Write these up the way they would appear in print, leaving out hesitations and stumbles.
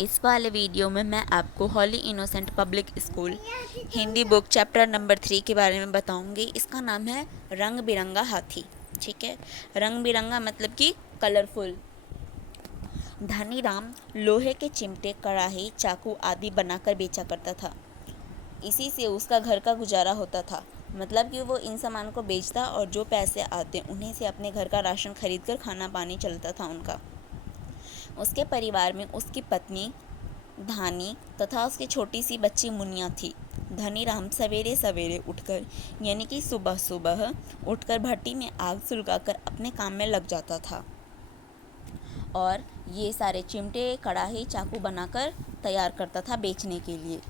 इस वाले वीडियो में मैं आपको Holi innocent public school Hindi book chapter number 3 के बारे में बताऊंगी। इसका नाम है रंग बिरंगा हाथी। ठीक है, रंग बिरंगा मतलब कि कलरफुल। धनीराम लोहे के चिमटे, कढ़ाई, चाकू आदि बनाकर बेचा करता था। इसी से उसका घर का गुजारा होता था। मतलब कि वो इन सामान को बेचता और जो पैसे आते उन्हीं से अपने घर का राशन खरीद कर खाना पानी चलता था उनका। उसके परिवार में उसकी पत्नी धानी तथा उसकी छोटी सी बच्ची मुनिया थी। धनीराम सवेरे सवेरे उठकर यानी कि सुबह सुबह उठकर भट्टी में आग सुलगाकर अपने काम में लग जाता था और ये सारे चिमटे, कढ़ाई, चाकू बनाकर तैयार करता था बेचने के लिए।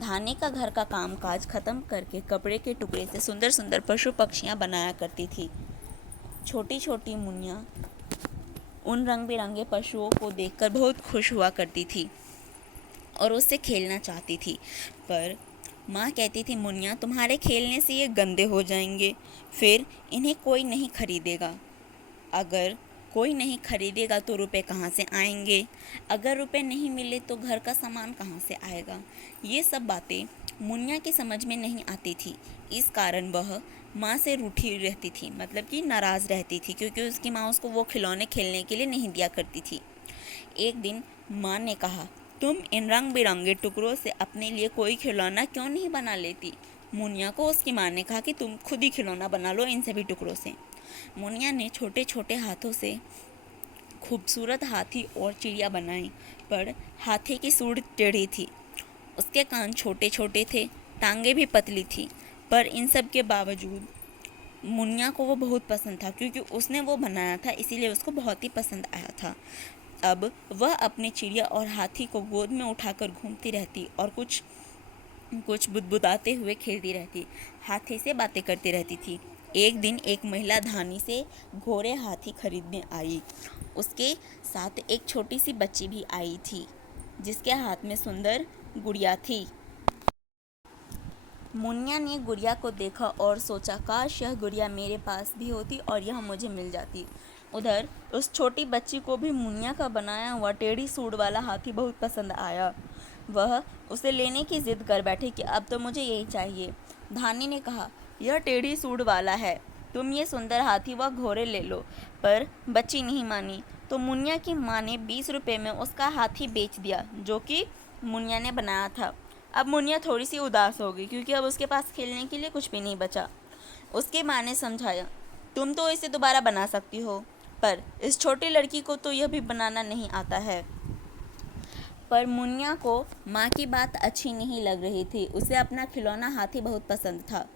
धानी का घर का काम काज खत्म करके कपड़े के टुकड़े से सुंदर सुंदर पशु पक्षियाँ बनाया करती थी। छोटी छोटी मुनिया उन रंग बिरंगे पशुओं को देखकर बहुत खुश हुआ करती थी और उससे खेलना चाहती थी, पर माँ कहती थी, मुनिया तुम्हारे खेलने से ये गंदे हो जाएंगे, फिर इन्हें कोई नहीं खरीदेगा। अगर कोई नहीं खरीदेगा तो रुपए कहाँ से आएंगे? अगर रुपए नहीं मिले तो घर का सामान कहाँ से आएगा? ये सब बातें मुनिया की समझ में नहीं आती थी। इस कारण वह माँ से रूठी रहती थी, मतलब कि नाराज़ रहती थी, क्योंकि उसकी माँ उसको वो खिलौने खेलने के लिए नहीं दिया करती थी। एक दिन माँ ने कहा, तुम इन रंग बिरंगे टुकड़ों से अपने लिए कोई खिलौना क्यों नहीं बना लेती? मुनिया को उसकी माँ ने कहा कि तुम खुद ही खिलौना बना लो इन सभी टुकड़ों से। मुनिया ने छोटे छोटे हाथों से खूबसूरत हाथी और चिड़िया बनाई, पर हाथी की सूंड टेढ़ी थी, उसके कान छोटे छोटे थे, टांगे भी पतली थी, पर इन सब के बावजूद मुनिया को वो बहुत पसंद था, क्योंकि उसने वो बनाया था, इसीलिए उसको बहुत ही पसंद आया था। अब वह अपने चिड़िया और हाथी को गोद में उठाकर घूमती रहती और कुछ कुछ बुदबुदाते हुए खेलती रहती, हाथी से बातें करती रहती थी। एक दिन एक महिला धानी से घोड़े हाथी खरीदने आई। उसके साथ एक छोटी सी बच्ची भी आई थी, जिसके हाथ में सुंदर गुड़िया थी। मुनिया ने गुड़िया को देखा और सोचा, काश यह गुड़िया मेरे पास भी होती और यह मुझे मिल जाती। उधर उस छोटी बच्ची को भी मुनिया का बनाया हुआ टेढ़ी सूंड वाला हाथी बहुत पसंद आया। वह उसे लेने की जिद कर बैठी कि अब तो मुझे यही चाहिए। धानी ने कहा, यह टेढ़ी सूंड वाला है, तुम ये सुंदर हाथी व घोड़े ले लो। पर बच्ची नहीं मानी, तो मुनिया की माँ ने 20 रुपये में उसका हाथी बेच दिया, जो कि मुनिया ने बनाया था। अब मुनिया थोड़ी सी उदास हो गई, क्योंकि अब उसके पास खेलने के लिए कुछ भी नहीं बचा। उसकी माँ ने समझाया, तुम तो इसे दोबारा बना सकती हो, पर इस छोटी लड़की को तो यह भी बनाना नहीं आता है। पर मुनिया को माँ की बात अच्छी नहीं लग रही थी। उसे अपना खिलौना हाथी बहुत पसंद था।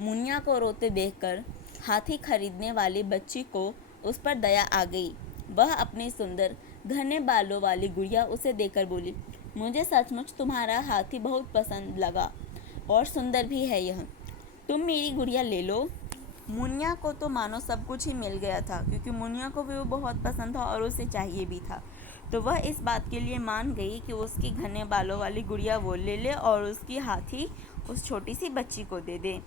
मुनिया को रोते देखकर हाथी खरीदने वाली बच्ची को उस पर दया आ गई। वह अपने सुंदर घने बालों वाली गुड़िया उसे देकर बोली, मुझे सचमुच तुम्हारा हाथी बहुत पसंद लगा और सुंदर भी है यह, तुम मेरी गुड़िया ले लो। मुनिया को तो मानो सब कुछ ही मिल गया था, क्योंकि मुनिया को भी वो बहुत पसंद था और उसे चाहिए भी था। तो वह इस बात के लिए मान गई कि उसकी घने बालों वाली गुड़िया वो ले ले और उसकी हाथी उस छोटी सी बच्ची को दे दे,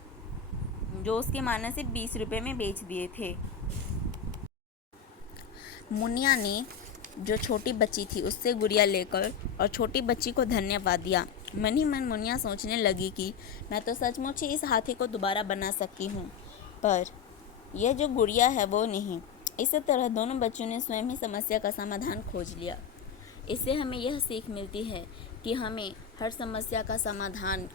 जो उसकी माँ ने सिर्फ 20 रुपये में बेच दिए थे। मुनिया ने जो छोटी बच्ची थी उससे गुड़िया लेकर और छोटी बच्ची को धन्यवाद दिया। मन ही मन मुनिया सोचने लगी कि मैं तो सचमुच ही इस हाथी को दोबारा बना सकती हूँ, पर यह जो गुड़िया है वो नहीं। इसी तरह दोनों बच्चों ने स्वयं ही समस्या का समाधान खोज लिया। इससे हमें यह सीख मिलती है कि हमें हर समस्या का समाधान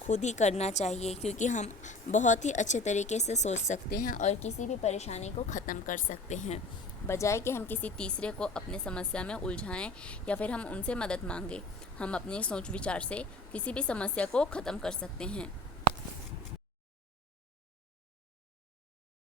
खुद ही करना चाहिए, क्योंकि हम बहुत ही अच्छे तरीके से सोच सकते हैं और किसी भी परेशानी को ख़त्म कर सकते हैं, बजाय कि हम किसी तीसरे को अपने समस्या में उलझाएं या फिर हम उनसे मदद मांगें। हम अपनी सोच विचार से किसी भी समस्या को ख़त्म कर सकते हैं।